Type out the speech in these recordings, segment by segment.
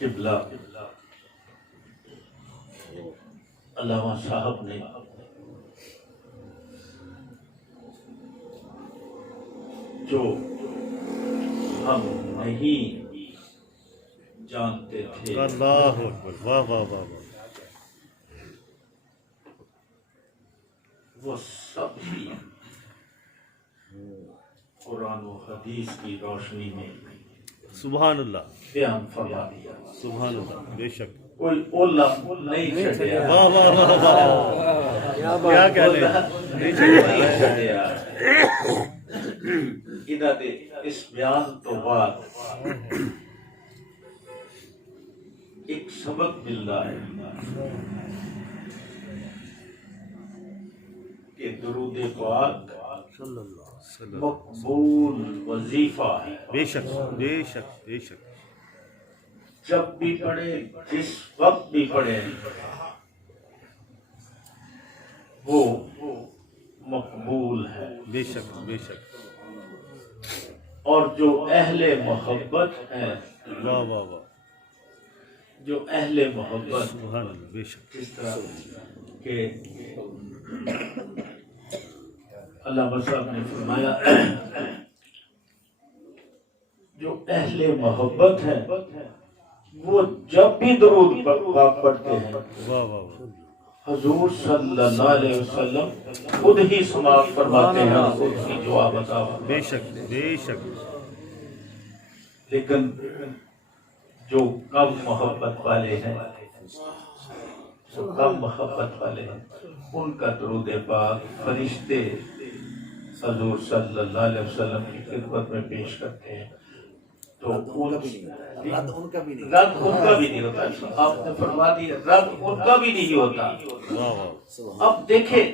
قبلہ علامہ صاحب نے جو ہم نہیں جانتے تھے، اللہ اکبر، واہ واہ واہ واہ، وہ سب ہی قرآن و حدیث کی روشنی میں سبحان اللہ، بیان فرما دیا۔ سبحان اللہ، بے شک، کوئی اولا نہیں چھڑیا، واہ واہ واہ واہ، کیا کہنے، نہیں نہیں چھڑیا۔ انہاں دے اس بیان تو بعد ایک سبق مل رہا ہے کہ درود پاک صلی اللہ وسلم، مقبول وظیفہ ہے، بے شک بے شک بے شک، جب بھی پڑھے، جس وقت بھی پڑھے، وہ مقبول ہے۔ بے شک بے شک، اور جو اہل محبت ہیں، واہ واہ واہ، جو اہل محبت، سبحان اللہ، بے شک، اس طرح کہ علامہ صاحب نے فرمایا جو اہل محبت ہیں وہ جب بھی درود پاک پڑھتے ہیں، واہ واہ واہ، حضور صلی اللہ علیہ وسلم خود ہی سماعت فرماتے ہیں، خود ہی جواب عطا فرماتے ہیں۔ بے شک بے شک، لیکن جو کم محبت والے ہیں، جو کم محبت والے ہیں، ان کا درود پاک فرشتے حضور صلی اللہ علیہ وسلم کی خدمت میں پیش کرتے ہیں، تو رد ان کا بھی نہیں ہوتا۔ آپ نے فرما دیا رد ان کا بھی نہیں ہوتا۔ واہ واہ، اب دیکھیں،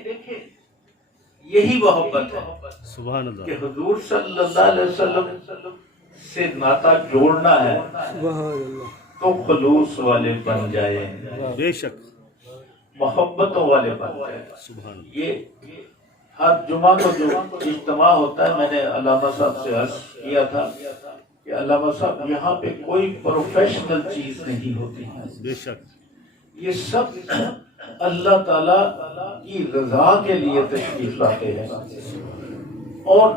یہی محبت ہے سبحان کہ اللہ، حضور صلی اللہ علیہ وسلم سے ناطا جوڑنا ہے تو خلوص والے بن جائیں، بے شک، محبتوں والے بن جائیں۔ سبحان اللہ، یہ ہر جمعہ کو جو اجتماع ہوتا ہے، میں نے علامہ صاحب سے عرض کیا تھا کہ علامہ صاحب یہاں پہ کوئی پروفیشنل چیز نہیں ہوتی ہے، بے شک، یہ سب اللہ تعالیٰ کی رضا کے لیے تشریف لاتے ہیں۔ اور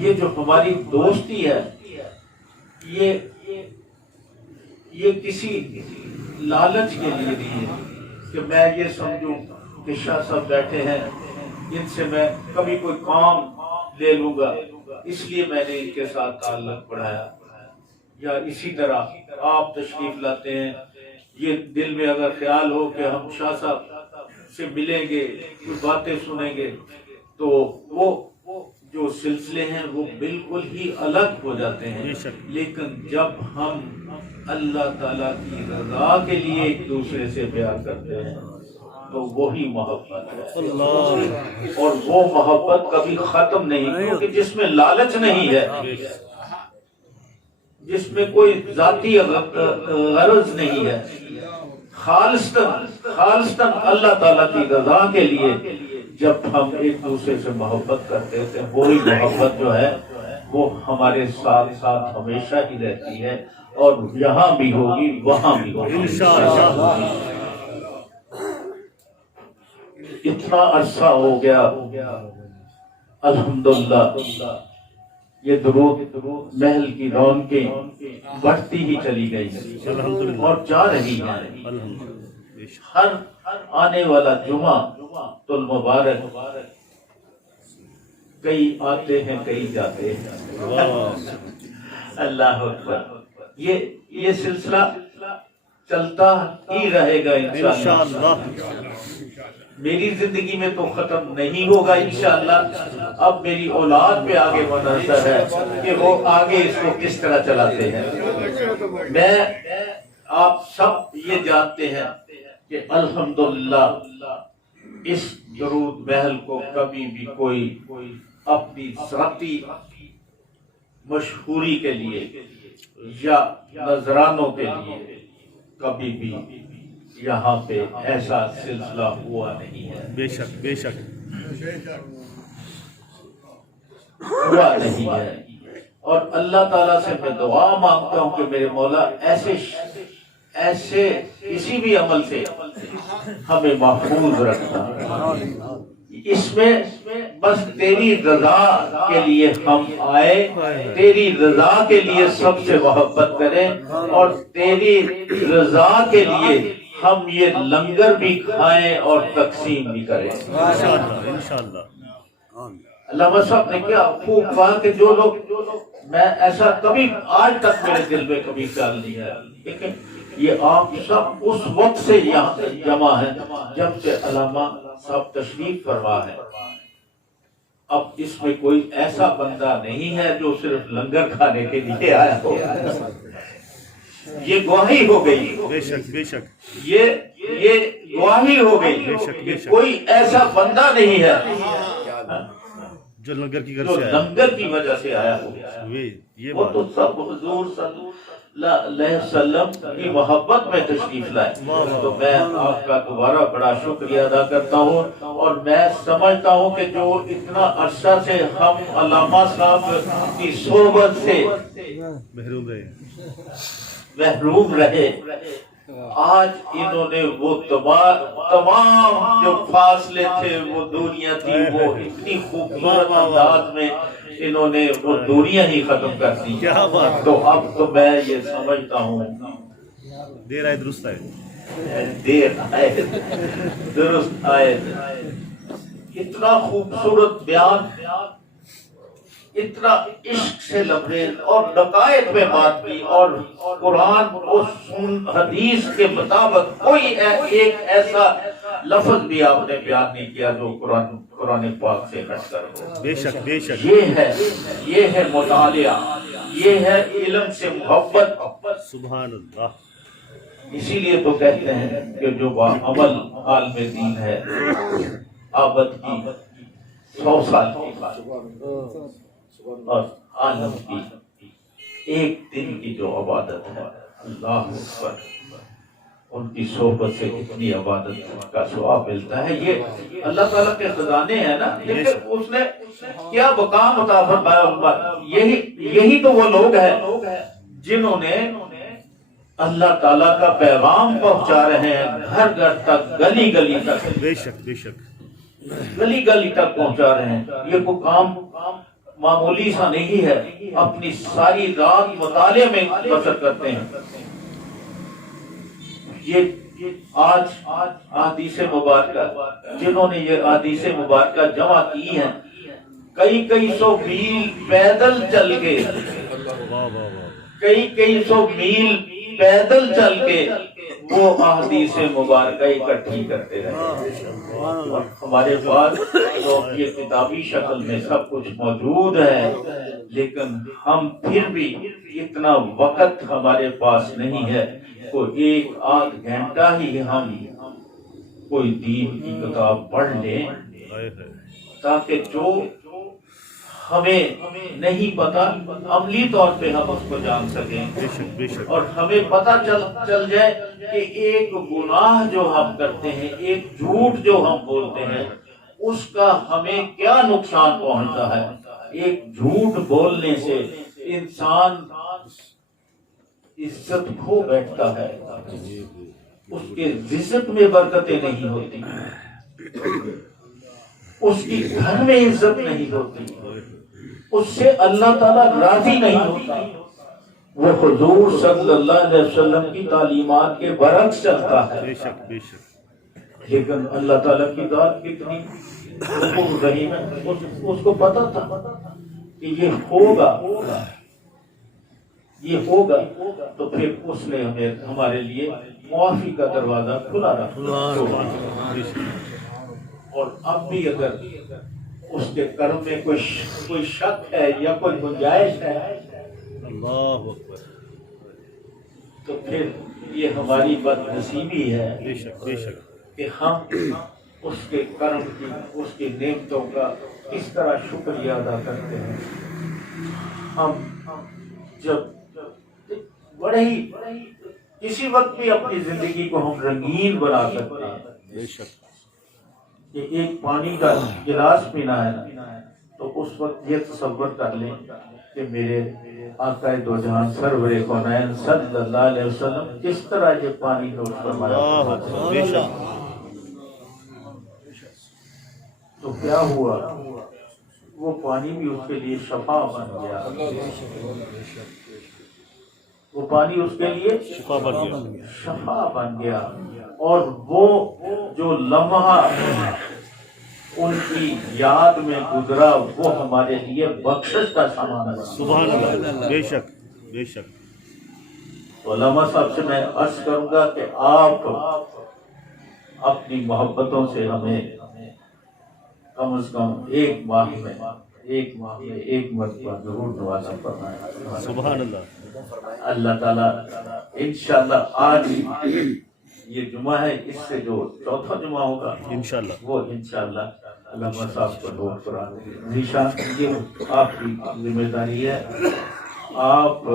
یہ جو ہماری دوستی ہے، یہ کسی لالچ کے لیے نہیں ہے کہ میں یہ سمجھوں کہ شاہ صاحب بیٹھے ہیں، ان سے میں کبھی کوئی کام لے لوں گا اس لیے میں نے ان کے ساتھ تعلق بڑھایا، یا اسی طرح آپ تشریف لاتے ہیں، یہ دل میں اگر خیال ہو کہ ہم شاہ صاحب سے ملیں گے، کچھ باتیں سنیں گے، تو وہ جو سلسلے ہیں وہ بالکل ہی الگ ہو جاتے ہیں۔ لیکن جب ہم اللہ تعالیٰ کی رضا کے لیے ایک دوسرے سے پیار کرتے ہیں تو وہی محبت ہے، اور وہ محبت کبھی ختم نہیں، کیونکہ جس میں لالچ نہیں ہے، جس میں کوئی ذاتی غرض نہیں ہے، خالصتاً اللہ تعالیٰ کی رضا کے لیے جب ہم ایک دوسرے سے محبت کرتے ہیں، وہی محبت جو ہے وہ ہمارے ساتھ ساتھ ہمیشہ ہی رہتی ہے، اور یہاں بھی ہوگی وہاں بھی ہوگی انشاءاللہ۔ اتنا عرصہ ہو گیا الحمدللہ، یہ درود محل کی رونقیں بڑھتی ہی چلی گئی اور جا رہی ہیں۔ ہر آنے والا جمعہ تو المبارک کئی آتے ہیں کئی جاتے ہیں، اللہ اکبر۔ یہ سلسلہ چلتا ہی رہے گا انشاءاللہ، میری زندگی میں تو ختم نہیں ہوگا انشاءاللہ۔ اب میری اولاد پہ آگے منحصر ہے کہ وہ آگے اس کو کس طرح چلاتے ہیں۔ میں آپ سب یہ جانتے ہیں کہ الحمدللہ اس درود محل کو کبھی بھی کوئی اپنی ذاتی مشہوری کے لیے یا نذرانوں کے لیے کبھی بھی یہاں پہ ایسا سلسلہ ہوا نہیں ہے، بے شک بے شک، ہوا نہیں ہے۔ اور اللہ تعالیٰ سے میں دعا مانگتا ہوں کہ میرے مولا ایسے کسی بھی عمل سے ہمیں محفوظ رکھنا. اس میں بس تیری رضا کے لیے ہم آئے، تیری رضا کے لیے سب سے محبت کریں، اور تیری رضا کے لیے ہم یہ لنگر بھی کھائیں اور تقسیم بھی کریں. انشاءاللہ. علامہ صاحب نے کیا خوب کہا کہ جو لوگ، میں ایسا کبھی آج تک میرے دل میں کبھی خیال نہیں ہے، لیکن یہ آپ سب اس وقت سے یہاں جمع ہیں جب سے علامہ صاحب تشریف فرما ہے. اب اس میں کوئی ایسا بندہ نہیں ہے جو صرف لنگر کھانے کے لیے آیا ہو. یہ گواہی ہو گئی، بے شک بے شک. یہ گواہی ہو گئی کہ کوئی ایسا بندہ نہیں ہے جو لنگر کی جو لنگر کی وجہ سے آیا ہو. وہ تو سب حضور صلی اللہ علیہ وسلم کی محبت میں تشریف لائے. تو میں آپ کا دوبارہ بڑا شکریہ ادا کرتا ہوں، اور میں سمجھتا ہوں کہ جو اتنا عرصہ سے ہم علامہ صاحب کی صحبت سے محروم رہے، آج انہوں نے وہ تمام جو فاصلے تھے، وہ دوریاں تھی، وہ اتنی خوبصورت انداز میں انہوں نے وہ دوریاں ہی ختم کر دی. تو اب تو میں یہ سمجھتا ہوں دیر آئے درست آئے، دیر آئے درست آئے. اتنا خوبصورت بیان، اتنا عشق سے لبریز اور دقائق میں بات کی، اور قرآن اور حدیث کے مطابق کوئی ایک ایسا لفظ بھی آپ نے بیان نہیں کیا جو قرآن پاک سے ہٹ کر ہو. بے شک بے شک. یہ ہے مطالعہ، یہ ہے علم سے محبت. سبحان اللہ. اسی لیے تو کہتے ہیں کہ جو باعمل عالم دین ہے، آبد کی 100 سال کی، اور عالم کی ایک دن کی جو عبادت ہے، اللہ اکبر، ان کی صحبت سے اتنی عبادت کا ثواب ملتا ہے. یہ اللہ تعالیٰ کے خزانے ہیں نا. لیکن اس نے کیا مقام عطا فرمایا. یہی تو وہ لوگ ہیں جنہوں نے اللہ تعالیٰ کا پیغام پہنچا رہے ہیں گھر گھر تک، گلی گلی تک. بے شک بے شک. گلی گلی تک پہنچا رہے ہیں. یہ کوئی کام معمولی سا نہیں ہے. اپنی ساری رات مطالعے میں بسر کرتے ہیں. یہ آج احادیث مبارکہ، جنہوں نے یہ احادیث مبارکہ جمع کی ہیں، کئی سو میل پیدل چل کے، کئی سو میل پیدل چل کے وہ احادیث مبارکہ اکٹھی کرتے رہے. ہمارے پاس تو یہ کتابی شکل میں سب کچھ موجود ہے، لیکن ہم پھر بھی اتنا وقت ہمارے پاس نہیں ہے. کوئی 1-8 گھنٹہ ہی ہم کوئی دین کی کتاب پڑھ لیں، تاکہ جو ہمیں نہیں پتا عملی طور پہ ہم اس کو جان سکیں، اور ہمیں پتا چل جائے کہ ایک گناہ جو ہم کرتے ہیں، ایک جھوٹ جو ہم بولتے ہیں، اس کا ہمیں کیا نقصان پہنچتا ہے. ایک جھوٹ بولنے سے انسان عزت کھو بیٹھتا ہے، اس کے رزق میں برکتیں نہیں ہوتی، اس کی گھر میں عزت نہیں ہوتی، اس سے اللہ تعالیٰ راضی نہیں ہوتا. وہ حضور صلی اللہ علیہ وسلم کی تعلیمات کے برعکس چلتا ہے. بے شک بے شک. لیکن اللہ تعالیٰ کی ذات کتنی غفور رحیم ہے. اس کو پتا تھا کہ یہ ہوگا، تو پھر اس نے ہمارے لیے معافی کا دروازہ کھلا رکھا. اور اب بھی اگر اس کے کرم میں کوئی شک ہے یا کوئی گنجائش ہے، اللہ اکبر، تو پھر یہ ہماری بد نصیبی ہے. بے شک بے شک. کہ ہم اس کے کرم کی، اس کی نعمتوں کا کس طرح شکریہ ادا کرتے ہیں. ہم جب بڑے ہی کسی وقت بھی اپنی زندگی کو ہم رنگین بنا سکتے ہیں. بے شک. کہ ایک پانی کا گلاس پینا ہے تو اس وقت یہ تصور کر لیں کہ میرے آقا دو جہاں سرور کونین صلی اللہ علیہ وسلم کس طرح یہ پانی نوش فرمایا بے شک تو کیا ہوا، وہ پانی بھی اس کے لیے شفا بن گیا، وہ پانی اس کے لیے شفا بن گیا، شفا بن گیا، اور وہ جو لمحہ ان کی یاد میں گزرا وہ ہمارے لیے بخشش کا سامان ہے۔ سبحان اللہ، بے شک بے شک۔ تو علامہ صاحب سے میں عرض کروں گا کہ آپ اپنی محبتوں سے ہمیں کم از کم ایک ماہ میں ایک مرتبہ ضرور نوازا فرمائے۔ سبحان اللہ۔ اللہ تعالیٰ انشاءاللہ آج یہ جمعہ ہے، اس سے جو چوتھا جمعہ ہوگا انشاءاللہ وہ انشاءاللہ علامہ صاحب کو نوٹ قرآن ذیشان، یہ آپ کی ذمہ داری ہے۔ آپ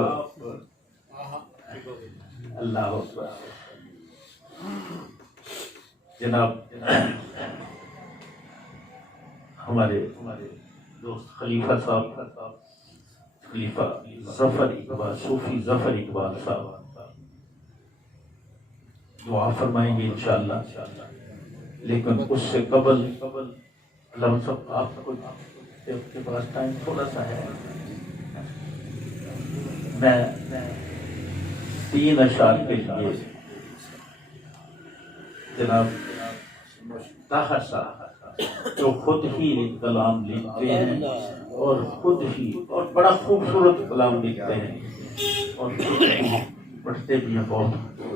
اللہ اکبر جناب ہمارے دوست خلیفہ صاحب، خلیفہ ظفر اقبال، صوفی ظفر اقبال صاحب دعا فرمائیں گے انشاءاللہ، لیکن اس سے قبل علامہ صاحب آپ کو کے پاس ٹائم تھوڑا سا ہے، میں 3 اشعار کے لیے جناب طاہر صاحب جو خود ہی کلام لکھتے ہیں اور خود ہی اور بڑا خوبصورت کلام لکھتے ہیں اور خود ہی پڑھتے بھی ہیں بہت